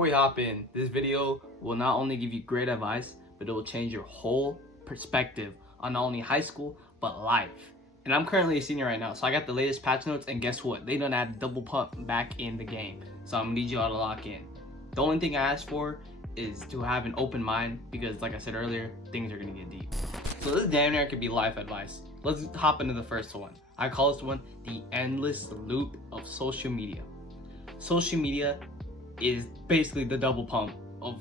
Before we hop in, this video will not only give you great advice, but it will change your whole perspective on not only high school, but life. And I'm currently a senior right now, so I got the latest patch notes, and guess what? They done add double pump back in the game. So I'm gonna need you all to lock in. The only thing I ask for is to have an open mind, because like I said earlier, things are gonna get deep. So this damn near could be life advice. Let's hop into the first one. I call this one the endless loop of social media. Social media is basically the double pump of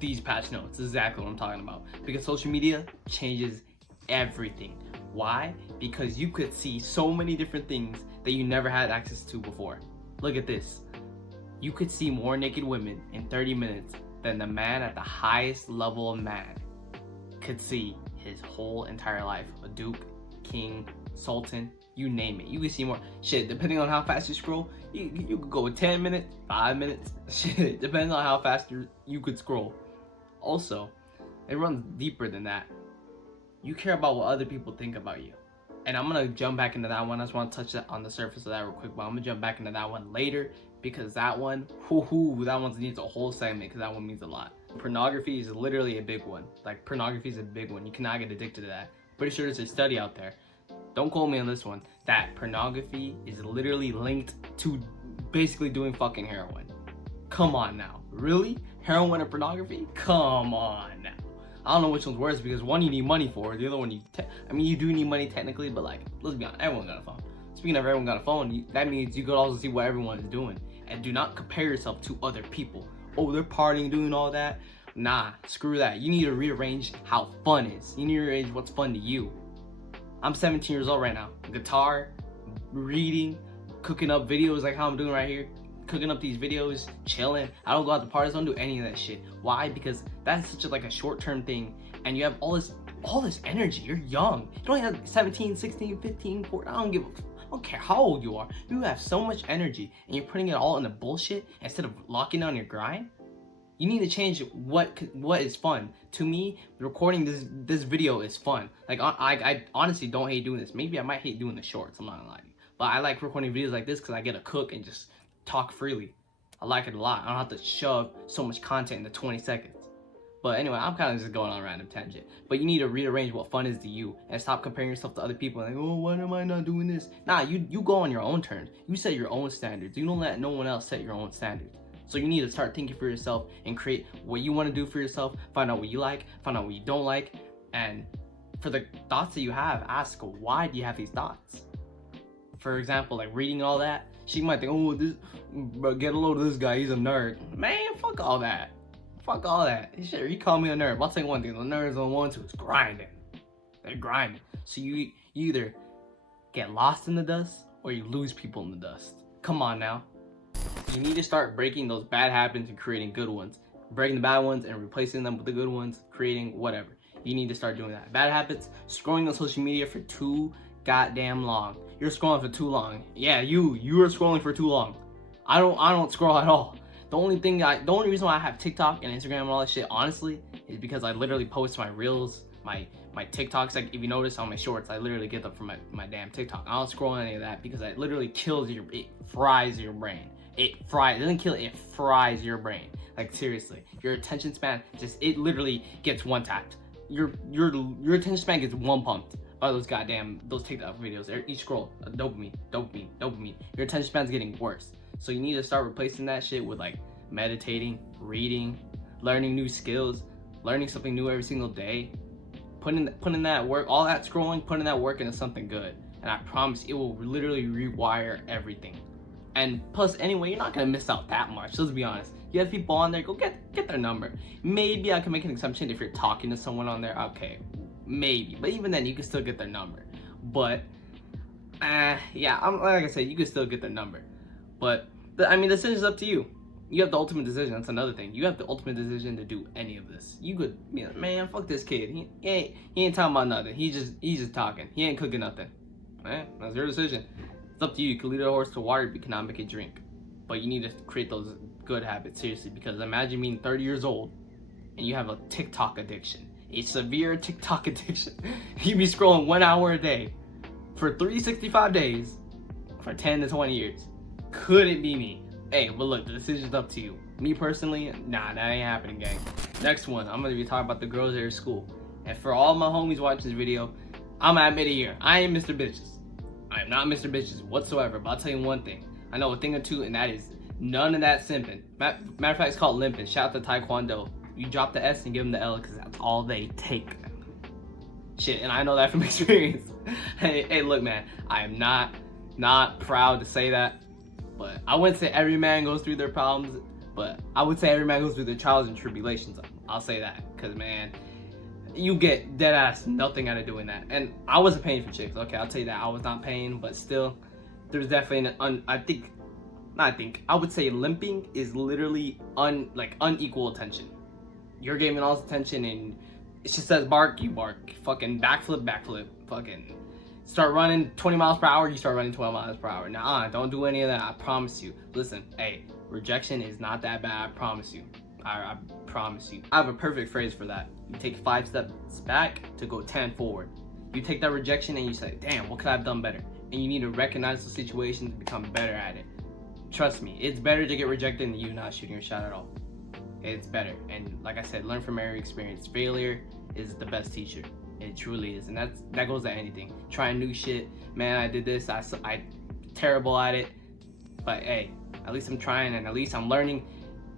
these patch notes. Exactly what I'm talking about. Because social media changes everything. Why? Because you could see so many different things that you never had access to before. Look at this. You could see more naked women in 30 minutes than the man at the highest level of man could see his whole entire life. A duke, king, sultan, you name it. You can see more. Shit, depending on how fast you scroll, you could go with 10 minutes, 5 minutes. Shit, depending on how fast you could scroll. Also, it runs deeper than that. You care about what other people think about you. And I'm gonna jump back into that one. I just want to touch that on the surface of that real quick, but I'm gonna jump back into that one later, because that one, that one needs a whole segment, because that one means a lot. Pornography is literally a big one. Like, pornography is a big one. You cannot get addicted to that. Pretty sure there's a study out there, don't quote me on this one, that pornography is literally linked to basically doing fucking heroin. Come on now. Really? Heroin and pornography? Come on now. I don't know which one's worse, because one you need money for, the other one you do need money technically, but like, let's be honest, everyone got a phone. Speaking of everyone got a phone, that means you could also see what everyone is doing. And do not compare yourself to other people. Oh, they're partying, doing all that. Nah, screw that. You need to rearrange how fun is. You need to rearrange what's fun to you. I'm 17 years old right now. Guitar, reading, cooking up videos like how I'm doing right here. Cooking up these videos, chilling. I don't go out to parties, I don't do any of that shit. Why? Because that's such a short-term thing, and you have all this energy. You're young. You don't have 17, 16, 15, 14. I don't care how old you are. You have so much energy, and you're putting it all into bullshit instead of locking down your grind. You need to change what is fun. To me, recording this video is fun. Like, I honestly don't hate doing this. Maybe I might hate doing the shorts, I'm not gonna lie to you. But I like recording videos like this because I get to cook and just talk freely. I like it a lot. I don't have to shove so much content into 20 seconds. But anyway, I'm kind of just going on a random tangent. But you need to rearrange what fun is to you and stop comparing yourself to other people and like, oh, why am I not doing this? Nah, you go on your own terms. You set your own standards. You don't let no one else set your own standards. So you need to start thinking for yourself and create what you want to do for yourself. Find out what you like, find out what you don't like. And for the thoughts that you have, ask, why do you have these thoughts? For example, like reading all that, she might think, oh, get a load of this guy, he's a nerd. Man, fuck all that. Fuck all that. Shit, you call me a nerd. I'll say one thing, the nerds don't want to, it's grinding. They're grinding. So you either get lost in the dust or you lose people in the dust. Come on now. You need to start breaking those bad habits and creating good ones. Breaking the bad ones and replacing them with the good ones, creating whatever. You need to start doing that. Bad habits, scrolling on social media for too goddamn long. You're scrolling for too long. Yeah, you are scrolling for too long. I don't scroll at all. The only reason why I have TikTok and Instagram and all that shit, honestly, is because I literally post my reels, my TikToks. Like, if you notice on my shorts, I literally get them from my damn TikTok. I don't scroll any of that because it literally kills it fries your brain. It doesn't kill it, it fries your brain. Like, seriously, your attention span it literally gets one tapped. Your attention span gets one pumped by those TikTok videos. Each scroll, dopamine. Your attention span's getting worse. So you need to start replacing that shit with like meditating, reading, learning new skills, learning something new every single day, putting that work, all that scrolling, putting that work into something good. And I promise it will literally rewire everything. And plus, anyway, you're not gonna miss out that much. Let's be honest. You have people on there, go get their number. Maybe I can make an exception if you're talking to someone on there. Okay, maybe. But even then, you can still get their number. But yeah, like I said, you can still get their number. But I mean, the decision's up to you. You have the ultimate decision. That's another thing. You have the ultimate decision to do any of this. You could, man, fuck this kid. He ain't talking about nothing. He's just talking. He ain't cooking nothing. Man, that's your decision. It's up to you. You can lead a horse to water, but you cannot make it drink. But you need to create those good habits, seriously, because imagine being 30 years old and you have a TikTok addiction. A severe TikTok addiction. You be scrolling 1 hour a day for 365 days for 10 to 20 years. Could it be me? Hey, but look, the decision's up to you. Me personally, nah, that ain't happening, gang. Next one, I'm gonna be talking about the girls at your school. And for all my homies watching this video, I'm gonna admit it here. I ain't Mr. Bitches. I am not Mr. Bitches whatsoever, but I'll tell you one thing. I know a thing or two, and that is none of that simping. Matter of fact, it's called limping. Shout out to Taekwondo. You drop the S and give them the L because that's all they take. Shit, and I know that from experience. Hey, look, man, I am not proud to say that, but I wouldn't say every man goes through their problems, but I would say every man goes through their trials and tribulations. I'll say that, because, man, you get dead ass nothing out of doing that. And I wasn't paying for chicks, okay, I'll tell you that. I was not paying, but still, there's definitely I would say limping is literally unequal attention. You're giving all this attention, and it just says bark, you bark. Fucking backflip. Fucking start running 20 miles per hour, you start running 12 miles per hour. Nah, don't do any of that, I promise you. Listen, hey, rejection is not that bad, I promise you. I promise you. I have a perfect phrase for that. You take 5 steps back to go 10 forward. You take that rejection and you say, damn, what could I have done better? And you need to recognize the situation to become better at it. Trust me, it's better to get rejected than you not shooting your shot at all. It's better. And like I said, learn from every experience. Failure is the best teacher. It truly is. And that goes at anything. Trying new shit. Man, I did this. I terrible at it. But hey, at least I'm trying, and at least I'm learning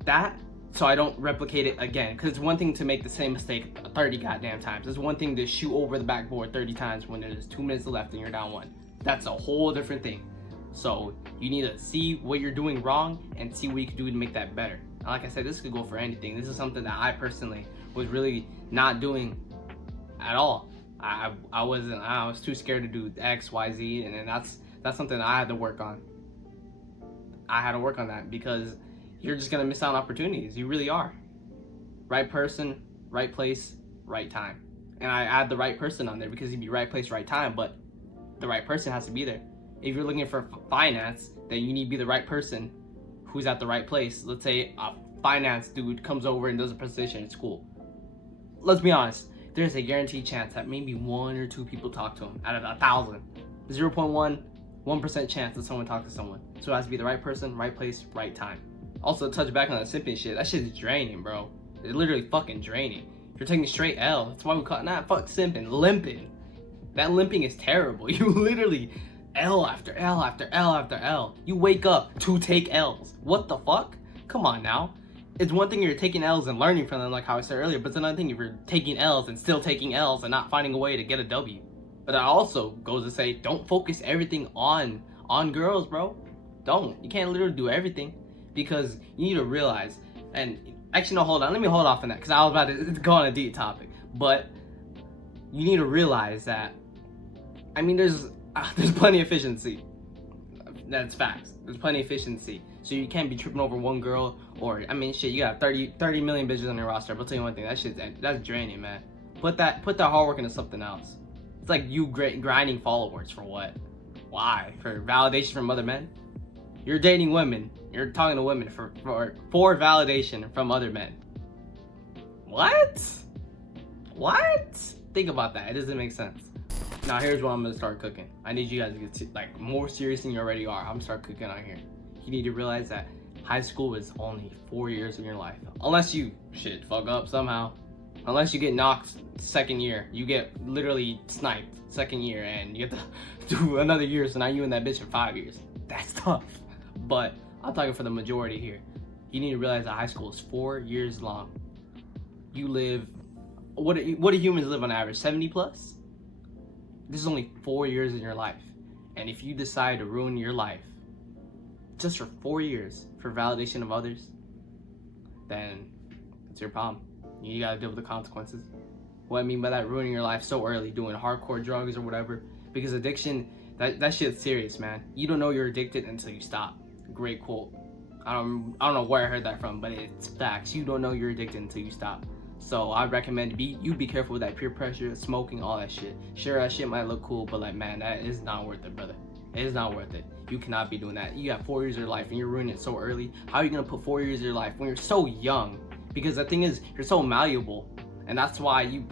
that so I don't replicate it again. Because it's one thing to make the same mistake 30 goddamn times. It's one thing to shoot over the backboard 30 times when there's 2 minutes left and you're down 1. That's a whole different thing. So you need to see what you're doing wrong and see what you can do to make that better. And like I said, this could go for anything. This is something that I personally was really not doing at all. I was too scared to do X, Y, Z, and then that's something that I had to work on. I had to work on that because you're just gonna miss out on opportunities. You really are. Right person, right place, right time. And I add the right person on there because you'd be right place, right time, but the right person has to be there. If you're looking for finance, then you need to be the right person who's at the right place. Let's say a finance dude comes over and does a position at school. Let's be honest, there's a guaranteed chance that maybe 1 or 2 people talk to him out of 1,000. 1% chance that someone talks to someone. So it has to be the right person, right place, right time. Also, to touch back on that simping shit, that shit is draining, bro. It's literally fucking draining. You're taking straight L. That's why we call it, nah, fuck simping, limping. That limping is terrible. You literally L after L after L after L. You wake up to take L's. What the fuck? Come on now. It's one thing you're taking L's and learning from them, like how I said earlier, but it's another thing if you're taking L's and still taking L's and not finding a way to get a W. But that also goes to say, don't focus everything on girls, bro. Don't. You can't literally do everything because you need to realize, and actually no, hold on. Let me hold off on that because I was about to go on a deep topic. But you need to realize that, I mean, there's plenty of efficiency. That's facts. There's plenty of efficiency. So you can't be tripping over one girl, or I mean, shit, you got 30 million bitches on your roster. But I'll tell you one thing, that's draining, man. Put that hard work into something else. It's like you grinding followers for what? Why? For validation from other men? You're dating women. You're talking to women for validation from other men. What? Think about that. It doesn't make sense. Now here's what I'm gonna start cooking. I need you guys to get like more serious than you already are. I'm gonna start cooking on here. You need to realize that high school is only 4 years in your life. Unless you fuck up somehow. Unless you get knocked second year. You get literally sniped second year and you have to do another year, so now you and that bitch for 5 years. That's tough. But I'm talking for the majority here. You need to realize that high school is 4 years long. You live, what do humans live on average? 70 plus? This is only 4 years in your life. And if you decide to ruin your life just for 4 years for validation of others, then it's your problem. You gotta deal with the consequences. What I mean by that, ruining your life so early, doing hardcore drugs or whatever, because addiction, that shit's serious, man. You don't know you're addicted until you stop. Great quote. I don't know where I heard that from, but it's facts. You don't know you're addicted until you stop. So I'd recommend you be careful with that peer pressure, smoking, all that shit. Sure, that shit might look cool, but like, man, that is not worth it, brother. It is not worth it. You cannot be doing that. You got 4 years of your life and you're ruining it so early. How are you gonna put 4 years of your life when you're so young? Because the thing is, you're so malleable, and that's why you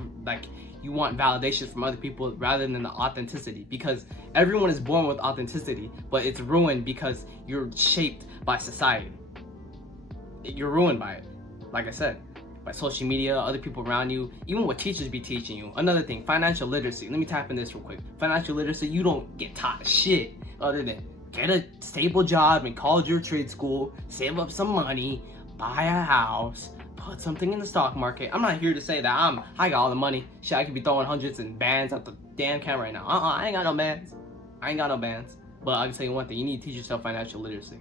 want validation from other people rather than the authenticity. Because everyone is born with authenticity, but it's ruined because you're shaped by society. you're ruined by it. Like I said, by social media, other people around you, even what teachers be teaching you. Another thing, financial literacy. Let me tap in this real quick. Financial literacy, you don't get taught shit other than get a stable job in college or trade school, save up some money, buy a house, put something in the stock market. I'm not here to say that I got all the money. Shit, I could be throwing hundreds and bands at the damn camera right now. I ain't got no bands. But I can tell you one thing, you need to teach yourself financial literacy.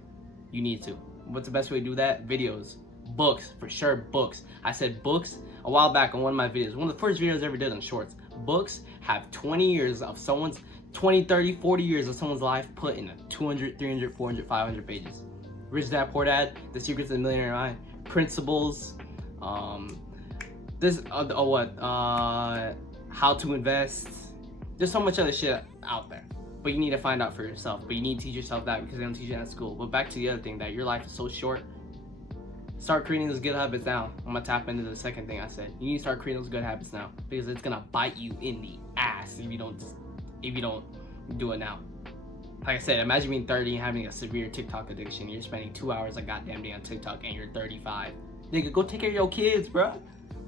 You need to. What's the best way to do that? Videos. Books, for sure, books. I said books a while back on one of my videos. One of the first videos I ever did on shorts. Books have 20 years of someone's, 20, 30, 40 years of someone's life put in 200, 300, 400, 500 pages. Rich Dad, Poor Dad, The Secrets of the Millionaire Mind, Principles, how to invest. There's so much other shit out there. But you need to find out for yourself. But you need to teach yourself that because they don't teach you at school. But back to the other thing, that your life is so short. Start creating those good habits now. I'm gonna tap into the second thing I said. You need to start creating those good habits now because it's gonna bite you in the ass if you don't do it now. Like I said, imagine being 30 and having a severe TikTok addiction. You're spending 2 hours a goddamn day on TikTok and you're 35. Nigga, go take care of your kids, bro.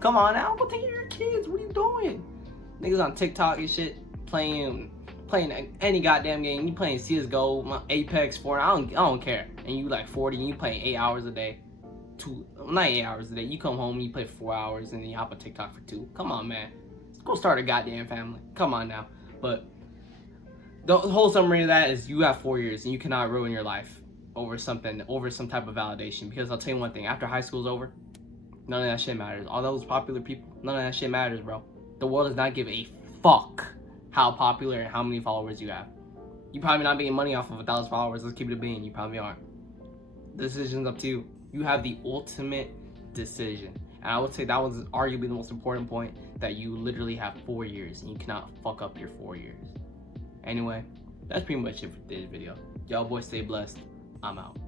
Come on now, go take care of your kids. What are you doing? Niggas on TikTok and shit playing any goddamn game. You playing CSGO, Apex, Fortnite, I don't care. And you like 40 and you playing 8 hours a day. Not 8 hours a day. You come home, you play 4 hours, and then you hop on TikTok for 2. Come on, man. Go start a goddamn family. Come on now. But the whole summary of that is you have 4 years and you cannot ruin your life over some type of validation. Because I'll tell you one thing, after high school's over, none of that shit matters. All those popular people, none of that shit matters, bro. The world does not give a fuck how popular and how many followers you have. You probably not making money off of 1,000 followers. Let's keep it a bean. You probably aren't. The decision's up to you. You have the ultimate decision. And I would say that was arguably the most important point, that you literally have 4 years and you cannot fuck up your 4 years. Anyway, that's pretty much it for today's video. Y'all boys stay blessed. I'm out.